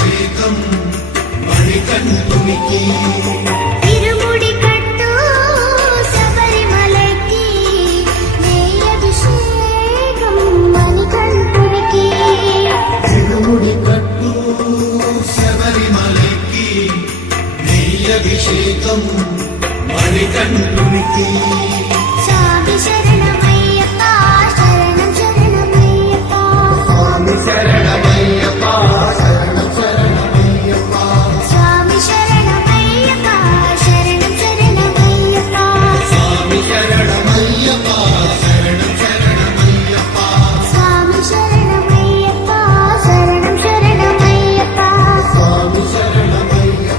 అభిషేకం మణికంఠునికి ఇరుముడి కట్టు శబరిమలకి నెయ్యభిషేకం మణికంఠునికి ఇరుముడి కట్టు శబరిమలకి నెయ్యభిషేకం మణికంఠునికి స్వామి శరణమయ్యప్ప